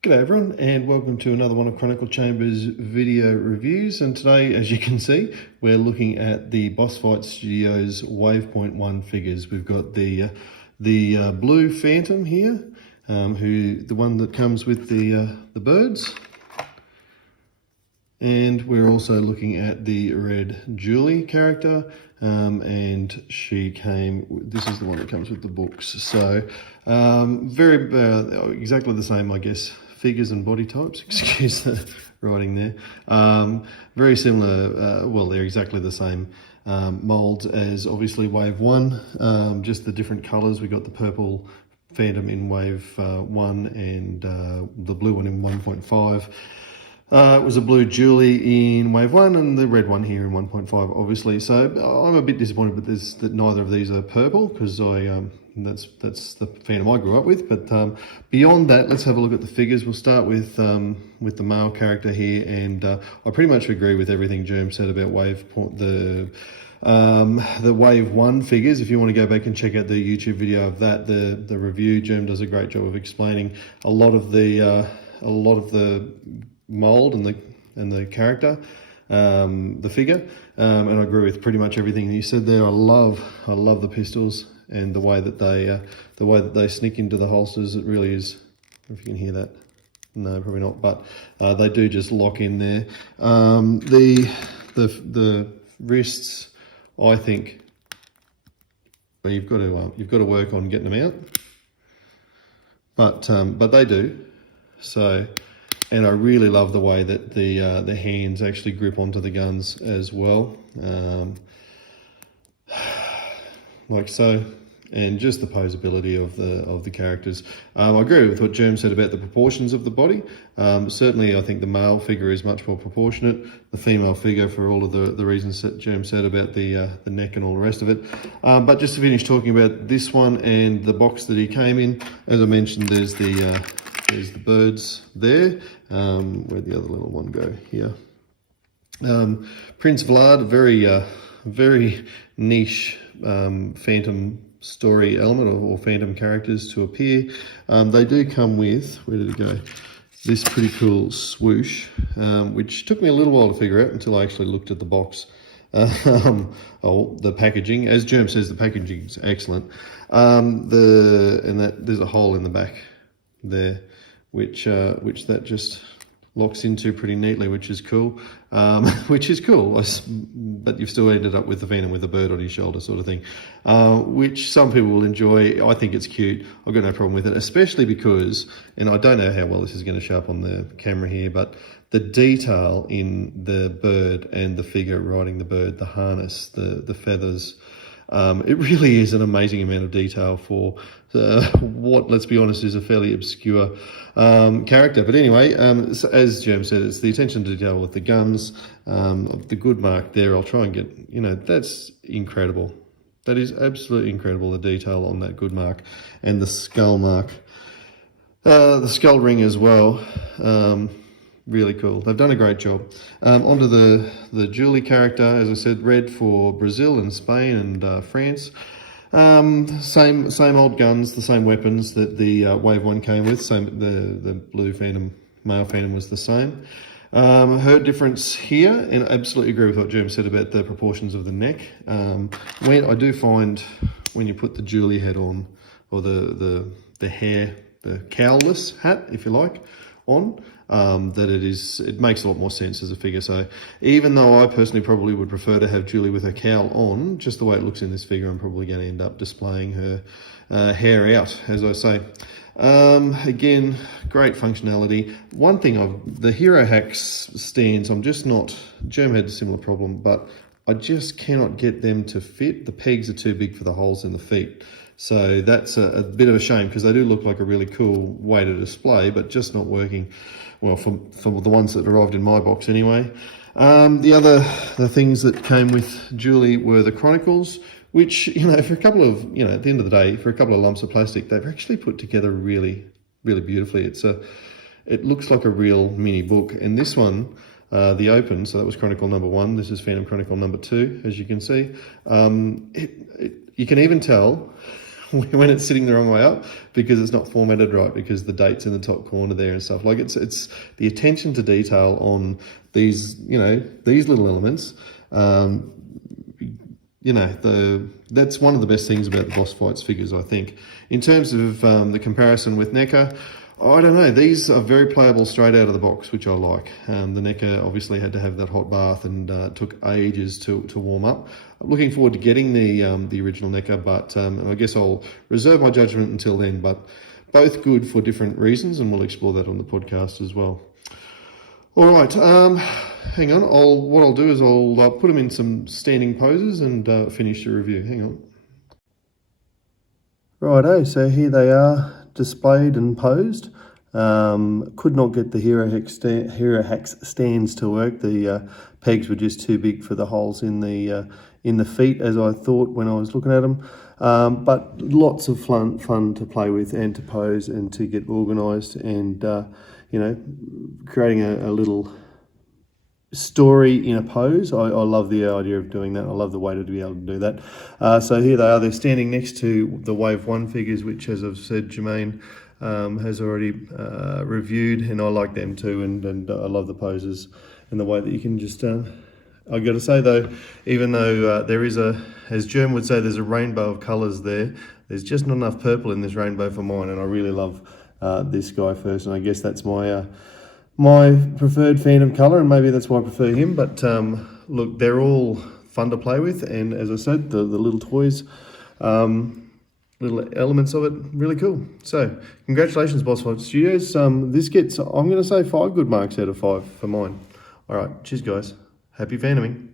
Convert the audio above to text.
G'day everyone, and welcome to another one of Chronicle Chambers video reviews. And today, as you can see, we're looking at the Boss Fight Studios Wave 1 figures. We've got the blue Phantom here, the one that comes with the birds. And we're also looking at the red Julie character, and she this is the one that comes with the books. So exactly the same, I guess, figures and body types, excuse the writing there. Very similar, well, they're exactly the same molds as obviously Wave 1, just the different colours. We got the purple Phantom in Wave 1 and the blue one in 1.5. It was a blue Julie in Wave 1 and the red one here in 1.5, obviously. So I'm a bit disappointed with that neither of these are purple, because that's the Phantom I grew up with. But beyond that, let's have a look at the figures. We'll start with the male character here, and I pretty much agree with everything Germ said about the Wave 1 figures. If you want to go back and check out the YouTube video of that, the review, Germ does a great job of explaining a lot of the mold and the character, the figure, and I agree with pretty much everything you said there. I love the pistols and the way that they sneak into the holsters. It really is. If you can hear that, no, probably not, but they do just lock in there. The wrists, I think, well, you've got to work on getting them out, but they do. So. And I really love the way that the hands actually grip onto the guns as well, like so, and just the posability of the characters. I agree with what Germ said about the proportions of the body. Certainly, I think the male figure is much more proportionate. The female figure, for all of the reasons that Germ said about the neck and all the rest of it. But just to finish talking about this one and the box that he came in, as I mentioned, there's the birds there. Where'd the other little one go? Here. Prince Vlad, very niche Phantom story element or Phantom characters to appear. They do come with, where did it go? This pretty cool swoosh, which took me a little while to figure out until I actually looked at the box. The packaging, as Germ says, the packaging is excellent. There's a hole in the back there, which that just locks into pretty neatly, which is cool. But you've still ended up with the Phantom with a bird on his shoulder, sort of thing, which some people will enjoy. I think it's cute. I've got no problem with it, especially because, and I don't know how well this is going to show up on the camera here, but the detail in the bird and the figure riding the bird, the harness, the feathers. It really is an amazing amount of detail for what, let's be honest, is a fairly obscure character. But anyway, so as Germ said, it's the attention to detail with the guns, the good mark there. I'll try and get, that's incredible. That is absolutely incredible, the detail on that good mark, and the skull mark, the skull ring as well. Really cool. They've done a great job. Onto the Julie character, as I said, red for Brazil and Spain and France. Same old guns, the same weapons that the Wave 1 came with. The blue Phantom, male Phantom, was the same. Her difference here, and I absolutely agree with what Germ said about the proportions of the neck. When I do find when you put the Julie head on, or the hair, the cowless hat, if you like, on, that it makes a lot more sense as a figure. So even though I personally probably would prefer to have Julie with her cowl on, just the way it looks in this figure, I'm probably going to end up displaying her hair out, as I say. Again, great functionality. One thing, the Hero Hacks stands, I'm just not, Germ had a similar problem, but I just cannot get them to fit. The pegs are too big for the holes in the feet. So that's a bit of a shame, because they do look like a really cool way to display, but just not working well for the ones that arrived in my box anyway. The things that came with Julie were the Chronicles, which, for a couple of, at the end of the day, for a couple of lumps of plastic, they've actually put together really, really beautifully. It looks like a real mini book. And this one, the open, so that was Chronicle number 1. This is Phantom Chronicle number 2, as you can see. You can even tell when it's sitting the wrong way up because it's not formatted right, because the date's in the top corner there and stuff. Like it's the attention to detail on these, these little elements. That's one of the best things about the Boss Fights figures, I think. In terms of the comparison with NECA, I don't know. These are very playable straight out of the box, which I like. The NECA obviously had to have that hot bath and took ages to warm up. I'm looking forward to getting the original NECA, but I guess I'll reserve my judgment until then. But both good for different reasons, and we'll explore that on the podcast as well. All right, hang on. What I'll do is I'll put them in some standing poses and finish the review. Hang on. Righto, so here they are, displayed and posed. Could not get the Hero Hex stands to work. The pegs were just too big for the holes in the feet, as I thought when I was looking at them. But lots of fun to play with and to pose and to get organised, and creating a little story in a pose. I love the idea of doing that. I love the way to be able to do that. So here they are. They're standing next to the Wave 1 figures, which, as I've said, Jermaine has already reviewed, and I like them too, and I love the poses and the way that you can just... I've got to say though, even though there is as Germ would say, there's a rainbow of colours there, there's just not enough purple in this rainbow for mine, and I really love this guy first, and I guess that's my preferred Phantom colour, and maybe that's why I prefer him. But look, they're all fun to play with, and as I said, the little toys, little elements of it, really cool. So congratulations, Boss Fight Studios. This gets, I'm going to say, 5 good marks out of 5 for mine. All right, cheers guys. Happy Phantoming.